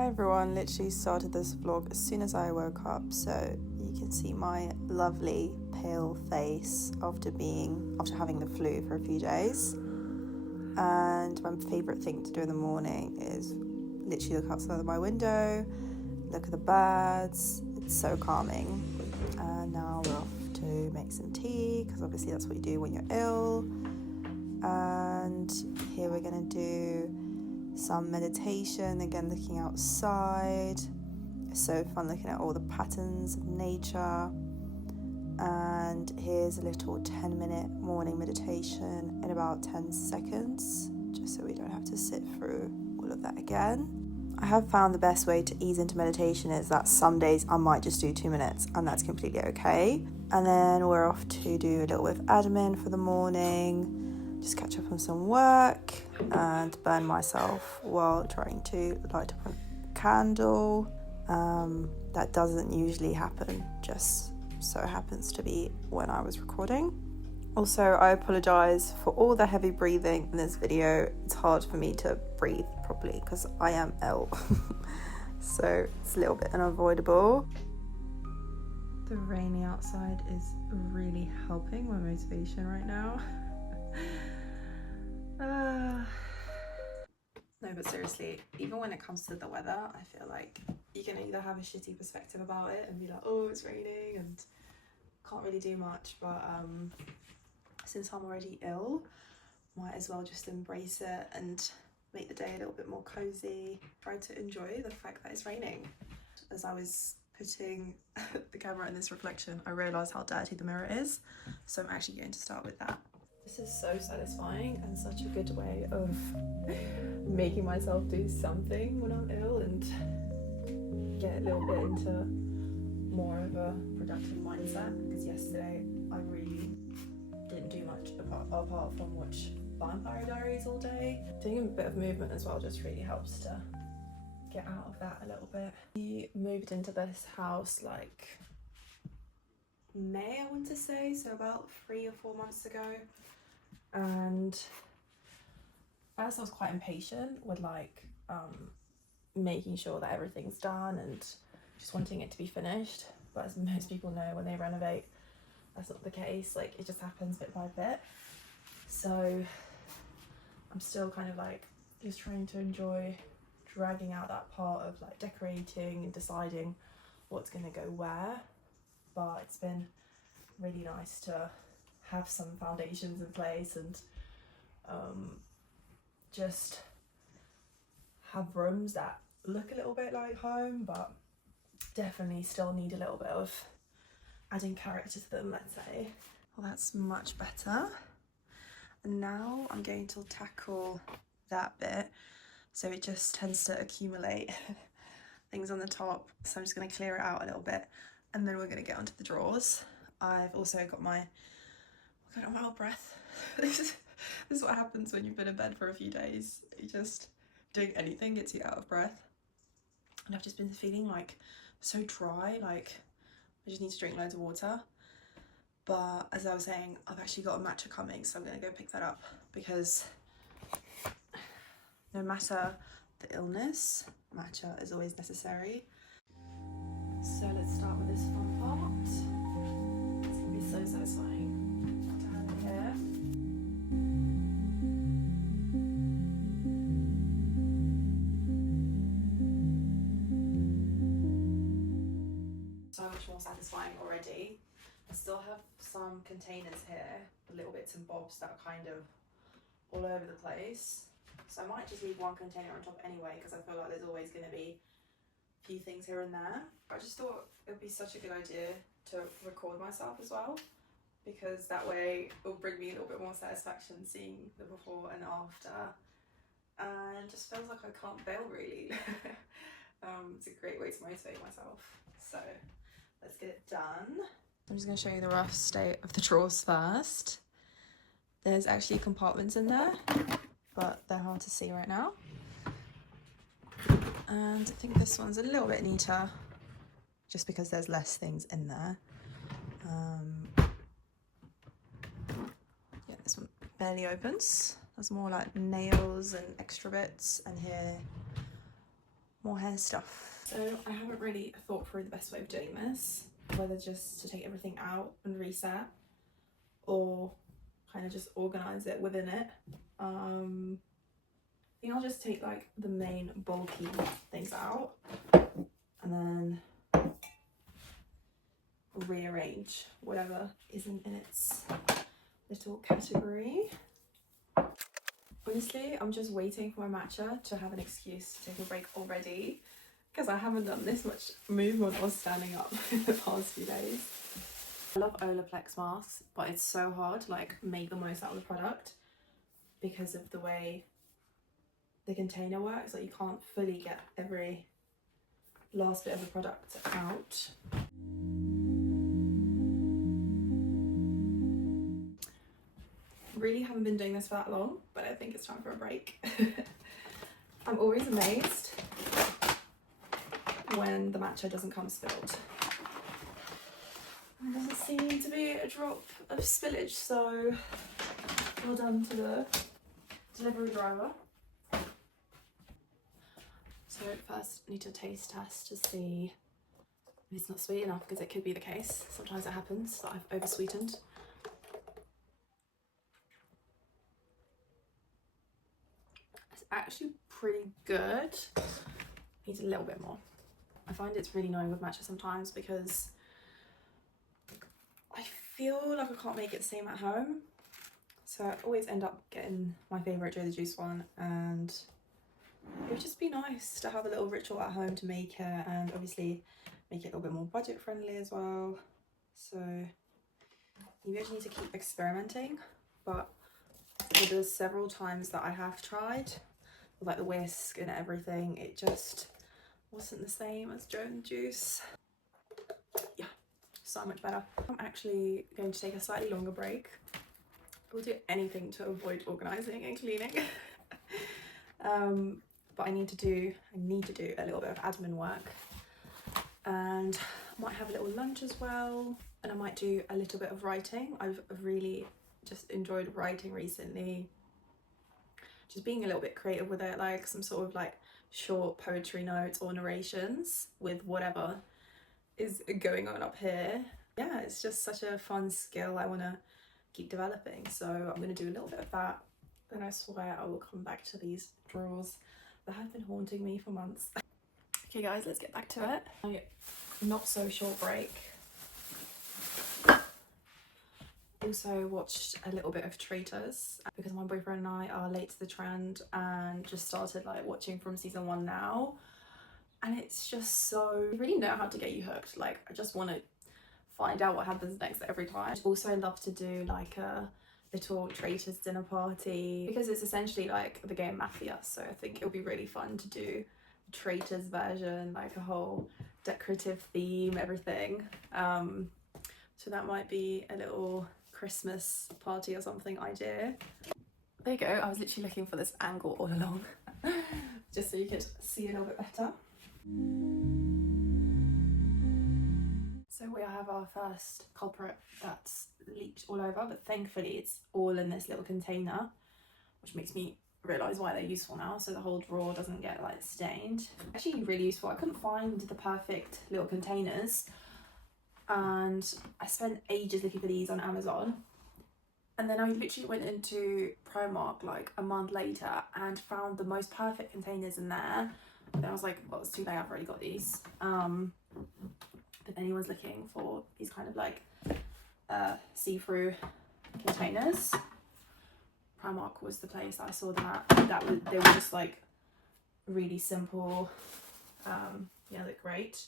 Hi everyone, literally started this vlog as soon as I woke up, so you can see my lovely pale face after having the flu for a few days. And my favourite thing to do in the morning is literally look outside of my window, look at the birds. It's so calming. And now we're off to make some tea, because obviously that's what you do when you're ill. And here we're gonna do some meditation, again looking outside. It's so fun looking at all the patterns of nature. And here's a little 10-minute morning meditation in about 10 seconds, just so we don't have to sit through all of that again. I have found the best way to ease into meditation is that some days I might just do 2 minutes, and that's completely okay. And then we're off to do a little bit of admin for the morning, just catch up on some work and burn myself while trying to light up a candle. That doesn't usually happen, just so happens to be when I was recording. Also, I apologise for all the heavy breathing in this video. It's hard for me to breathe properly because I am ill. So it's a little bit unavoidable. The rainy outside is really helping my motivation right now. No, but seriously, even when it comes to the weather, I feel like you can either have a shitty perspective about it and be like, oh, it's raining and can't really do much, but since I'm already ill, might as well just embrace it and make the day a little bit more cozy. Try to enjoy the fact that it's raining. As I was putting the camera in this reflection, I realised how dirty the mirror is, so I'm actually going to start with that. This is so satisfying and such a good way of making myself do something when I'm ill and get a little bit into more of a productive mindset, because yesterday I really didn't do much apart from watch Vampire Diaries all day. Doing a bit of movement as well just really helps to get out of that a little bit. We moved into this house like May, I want to say, so about 3 or 4 months ago. And first I was quite impatient with making sure that everything's done and just wanting it to be finished, but as most people know, when they renovate, that's not the case. Like, it just happens bit by bit. So I'm still kind of like just trying to enjoy dragging out that part of like decorating and deciding what's going to go where. But it's been really nice to have some foundations in place and just have rooms that look a little bit like home, but definitely still need a little bit of adding character to them, let's say. Well, that's much better. And now I'm going to tackle that bit. So it just tends to accumulate things on the top. So I'm just going to clear it out a little bit, and then we're going to get onto the drawers. I've also got my, I'm out of breath. This is what happens when you've been in bed for a few days. You just doing anything gets you out of breath. And I've just been feeling like so dry, like I just need to drink loads of water. But as I was saying, I've actually got a matcha coming, so I'm going to go pick that up, because no matter the illness, matcha is always necessary. So let's start with this fun part. It's going to be so satisfying to have it here. So much more satisfying already. I still have some containers here, little bits and bobs that are kind of all over the place. So I might just leave one container on top anyway, because I feel like there's always going to be a few things here and there. But I just thought it would be such a good idea to record myself as well, because that way it will bring me a little bit more satisfaction seeing the before and after. And just feels like I can't fail, really. It's a great way to motivate myself. So let's get it done. I'm just going to show you the rough state of the drawers first. There's actually compartments in there, but they're hard to see right now. And I think this one's a little bit neater, just because there's less things in there. Yeah, this one barely opens. There's more like nails and extra bits, and here more hair stuff. So I haven't really thought through the best way of doing this, whether just to take everything out and reset or kind of just organize it within it. I think I'll just take like the main bulky things out and then rearrange whatever isn't in its little category. Honestly, I'm just waiting for my matcha to have an excuse to take a break already, because I haven't done this much movement or standing up in the past few days. I love Olaplex masks, but it's so hard to like make the most out of the product because of the way the container works. Like you can't fully get every last bit of the product out. Really haven't been doing this for that long, but I think it's time for a break. I'm always amazed when the matcha doesn't come spilled. There doesn't seem to be a drop of spillage, so well done to the delivery driver. So first I need to taste test to see if it's not sweet enough, because it could be the case. Sometimes it happens that I've over sweetened. It's actually pretty good. Needs a little bit more. I find it's really annoying with matcha sometimes because I feel like I can't make it the same at home. So I always end up getting my favourite Joe the Juice one, and it would just be nice to have a little ritual at home to make it, and obviously make it a little bit more budget friendly as well. So you just need to keep experimenting, but for the several times that I have tried, with like the whisk and everything, it just wasn't the same as Joe and Juice. Yeah, so much better. I'm actually going to take a slightly longer break. I will do anything to avoid organising and cleaning. But I need to do a little bit of admin work, and I might have a little lunch as well, and I might do a little bit of writing. I've really just enjoyed writing recently, just being a little bit creative with it, like some sort of like short poetry notes or narrations with whatever is going on up here. Yeah, it's just such a fun skill I want to keep developing, so I'm going to do a little bit of that. Then I swear I will come back to these drawers that have been haunting me for months. Okay guys, let's get back to it. My not so short break. Also watched a little bit of Traitors because my boyfriend and I are late to the trend and just started like watching from season 1 now, and it's just so, I really know how to get you hooked. Like I just want to find out what happens next every time. I also love to do like a little Traitors dinner party because it's essentially like the game Mafia, so I think it'll be really fun to do the Traitors version, like a whole decorative theme, everything. So that might be a little Christmas party or something idea. There you go, I was literally looking for this angle all along just so you could see a little bit better. So we have our first culprit that's leaked all over, but thankfully it's all in this little container, which makes me realise why they're useful now, so the whole drawer doesn't get like stained. Actually really useful. I couldn't find the perfect little containers, and I spent ages looking for these on Amazon, and then I literally went into Primark like a month later and found the most perfect containers in there. But then I was like, well, it's too late, I've already got these. If anyone's looking for these kind of like see-through containers, Primark was the place that I saw them at. They were just like really simple. Yeah, they're great.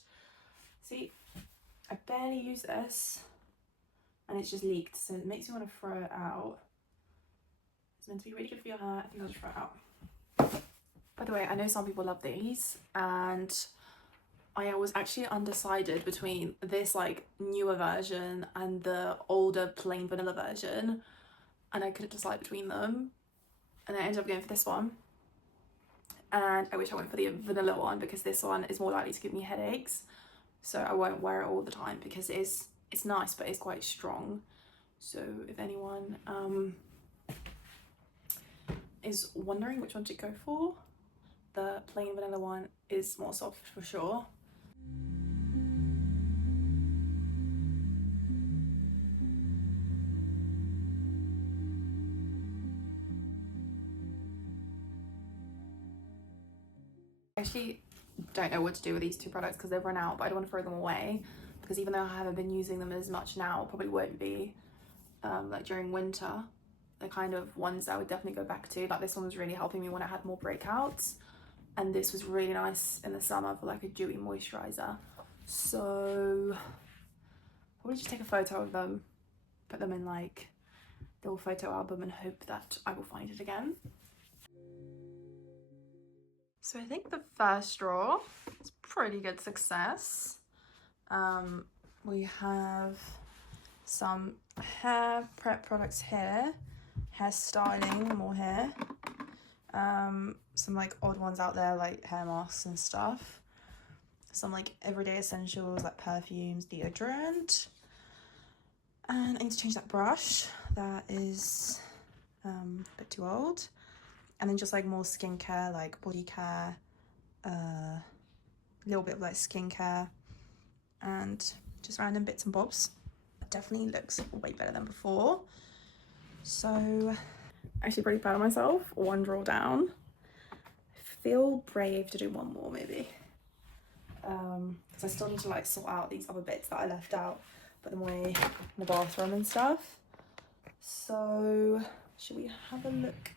See, I barely use this and it's just leaked, so it makes me want to throw it out. It's meant to be really good for your hair. I think I'll just throw it out. By the way, I know some people love these, and I was actually undecided between this like newer version and the older plain vanilla version, and I couldn't decide between them, and I ended up going for this one. And I wish I went for the vanilla one because this one is more likely to give me headaches, so I won't wear it all the time because it's nice but it's quite strong. So if anyone is wondering which one to go for, The plain vanilla one is more soft for sure. I actually don't know what to do with these two products because they've run out, but I don't want to throw them away because even though I haven't been using them as much now, probably won't be like during winter. They're kind of ones that I would definitely go back to. Like this one was really helping me when I had more breakouts, and this was really nice in the summer for like a dewy moisturizer. So probably just take a photo of them, put them in like the little photo album, and hope that I will find it again. So I think the first drawer is pretty good success. We have some hair prep products here, hair styling, more hair. Some like odd ones out there like hair masks and stuff. Some like everyday essentials like perfumes, deodorant. And I need to change that brush. That is a bit too old. And then just like more skincare, like body care, a little bit of like skincare, and just random bits and bobs. It definitely looks way better than before. So actually pretty proud of myself. One drawer down. I feel brave to do one more maybe. Because I still need to like sort out these other bits that I left out, put them away in the bathroom and stuff. So should we have a look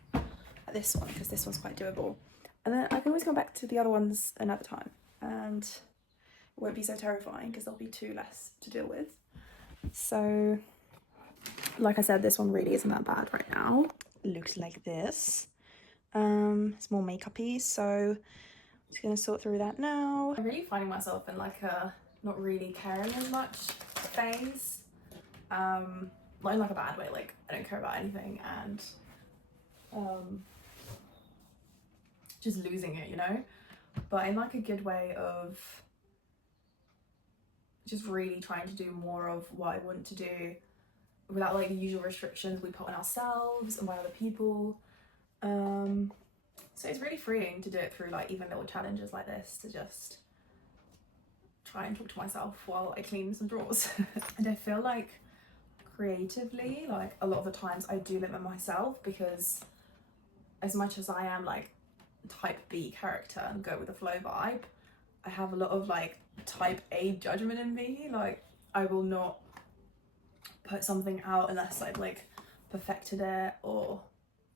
at this one, because this one's quite doable, and then I can always come back to the other ones another time and it won't be so terrifying because there'll be two less to deal with. So like I said, this one really isn't that bad right now. It looks like this. It's more makeup-y, so I'm just gonna sort through that now. I'm really finding myself in like a not really caring as much phase. Not in like a bad way, like I don't care about anything, and just losing it, you know, but in like a good way of just really trying to do more of what I want to do without like the usual restrictions we put on ourselves and by other people. So it's really freeing to do it through like even little challenges like this, to just try and talk to myself while I clean some drawers. And I feel like creatively, like a lot of the times I do limit myself, because as much as I am like type B character and go with the flow vibe, I have a lot of like type A judgment in me. Like I will not put something out unless I've like perfected it or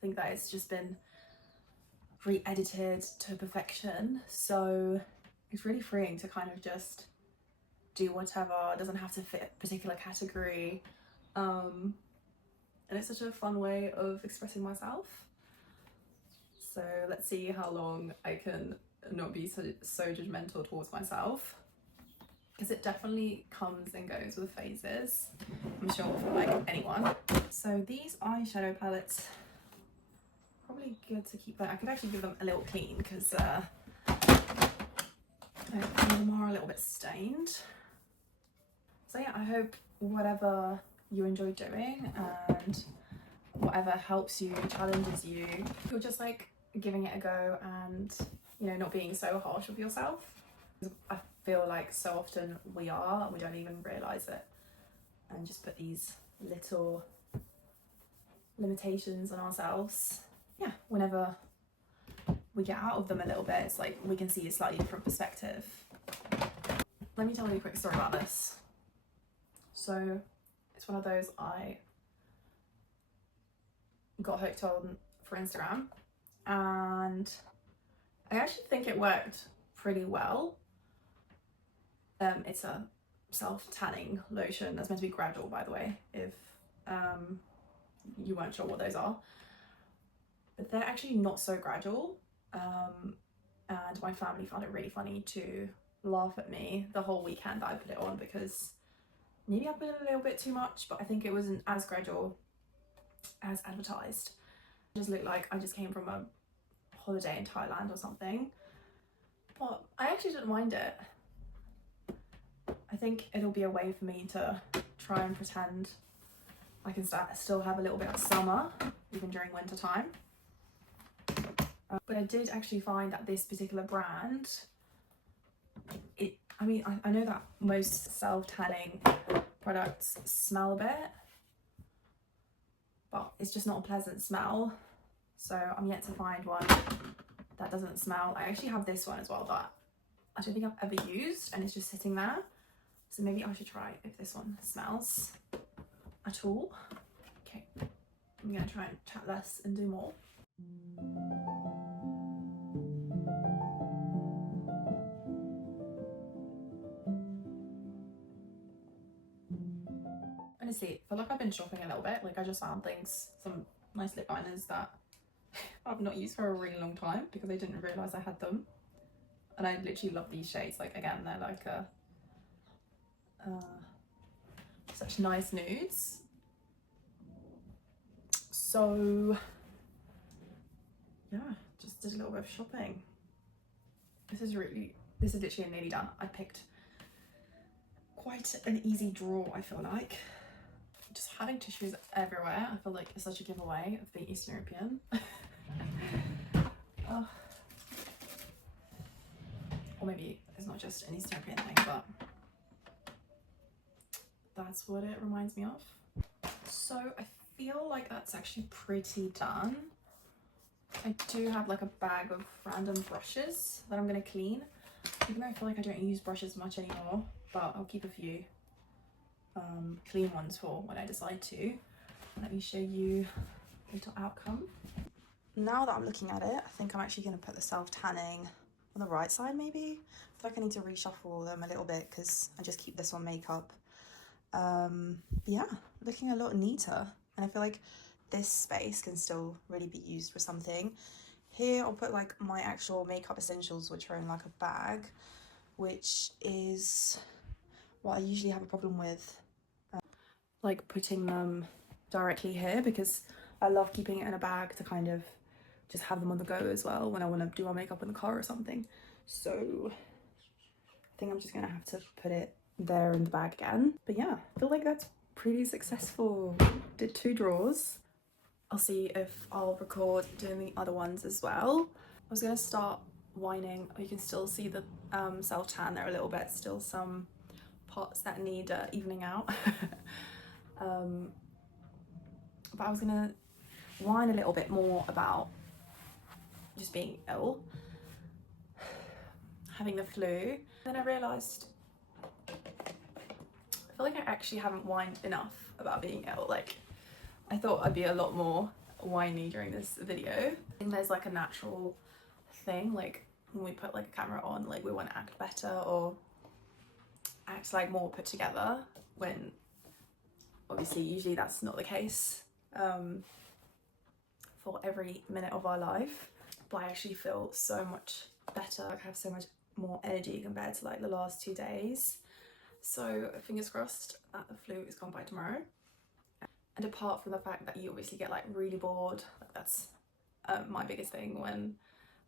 think that it's just been re-edited to perfection. So it's really freeing to kind of just do whatever. It doesn't have to fit a particular category, and it's such a fun way of expressing myself. So let's see how long I can not be so judgmental towards myself, because it definitely comes and goes with phases, I'm sure, for like anyone. So these eyeshadow palettes, probably good to keep going. I could actually give them a little clean because some of them are a little bit stained. So yeah, I hope whatever you enjoy doing and whatever helps you, challenges you, you're just like giving it a go and, you know, not being so harsh with yourself. I feel like so often we are, and we don't even realise it, and just put these little limitations on ourselves. Yeah, whenever we get out of them a little bit, it's like we can see a slightly different perspective. Let me tell you a quick story about this. So it's one of those I got hooked on for Instagram, and I actually think it worked pretty well. It's a self-tanning lotion that's meant to be gradual, by the way, if you weren't sure what those are. But they're actually not so gradual, and my family found it really funny to laugh at me the whole weekend that I put it on, because maybe I put it a little bit too much, but I think it wasn't as gradual as advertised. It just looked like I just came from a holiday in Thailand or something, but I actually didn't mind it. I think it'll be a way for me to try and pretend I can still have a little bit of summer even during winter time. But I did actually find that this particular brand, I mean, I know that most self-tanning products smell a bit, but it's just not a pleasant smell. So I'm yet to find one that doesn't smell. I actually have this one as well that I don't think I've ever used, and it's just sitting there. So maybe I should try if this one smells at all. Okay, I'm gonna try and chat less and do more. Honestly, I feel like I've been shopping a little bit. Like I just found some nice lip liners that I've not used for a really long time because I didn't realise I had them. And I literally love these shades. Like again, they're like such nice nudes. So yeah, just did a little bit of shopping. This is literally nearly done. I picked quite an easy draw, I feel like. Just having tissues everywhere, I feel like it's such a giveaway of being Eastern European. Oh. Or maybe it's not just an Eastern European thing, but that's what it reminds me of. So I feel like that's actually pretty done. I do have like a bag of random brushes that I'm gonna clean, even though I feel like I don't use brushes much anymore, but I'll keep a few clean ones for when I decide to. Let me show you the little outcome. Now that I'm looking at it, I think I'm actually going to put the self-tanning on the right side maybe. I feel like I need to reshuffle them a little bit because I just keep this on makeup. Yeah, looking a lot neater, and I feel like this space can still really be used for something. Here I'll put like my actual makeup essentials, which are in like a bag, which is what I usually have a problem with, like putting them directly here, because I love keeping it in a bag to kind of just have them on the go as well when I want to do my makeup in the car or something. So I think I'm just gonna have to put it there in the bag again. But yeah, I feel like that's pretty successful. Did 2 drawers. I'll see if I'll record doing the other ones as well. I was gonna start winding. You can still see the self-tan there a little bit, still some parts that need evening out. But I was gonna whine a little bit more about just being ill, having the flu. Then I realised I feel like I actually haven't whined enough about being ill. Like I thought I'd be a lot more whiny during this video. I think there's like a natural thing, like when we put like a camera on, like we want to act better or act like more put together, when obviously usually that's not the case for every minute of our life. But I actually feel so much better. Like I have so much more energy compared to like the last 2 days. So fingers crossed that the flu is gone by tomorrow. And apart from the fact that you obviously get like really bored, like that's my biggest thing when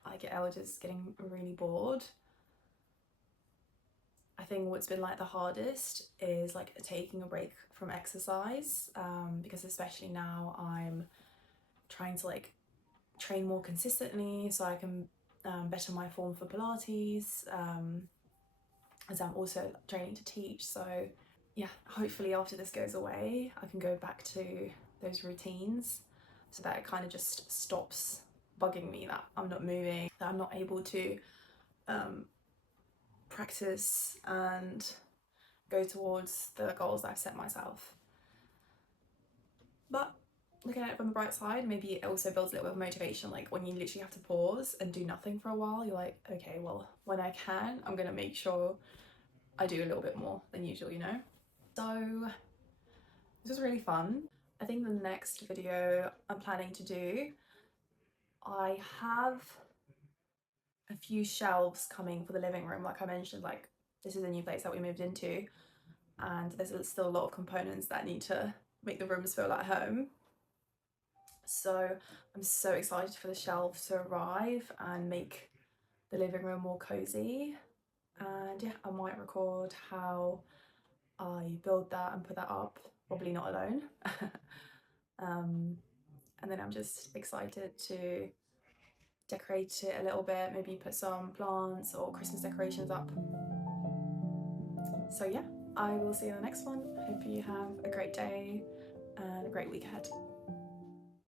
I get ill, just getting really bored. I think what's been like the hardest is like taking a break from exercise, because especially now I'm trying to like train more consistently so I can better my form for Pilates, as I'm also training to teach. So yeah, hopefully after this goes away I can go back to those routines so that it kind of just stops bugging me that I'm not moving, that I'm not able to practice and go towards the goals that I've set myself. But looking at it from the bright side, maybe it also builds a little bit of motivation. Like when you literally have to pause and do nothing for a while, you're like, okay, well, when I can, I'm gonna make sure I do a little bit more than usual, you know? So this was really fun. I think the next video I'm planning to do, I have a few shelves coming for the living room. Like I mentioned, like this is a new place that we moved into, and there's still a lot of components that need to make the rooms feel like home. So I'm so excited for the shelves to arrive and make the living room more cozy. And yeah, I might record how I build that and put that up, probably not alone. And then I'm just excited to decorate it a little bit, maybe put some plants or Christmas decorations up. So yeah, I will see you in the next one. Hope you have a great day and a great week ahead.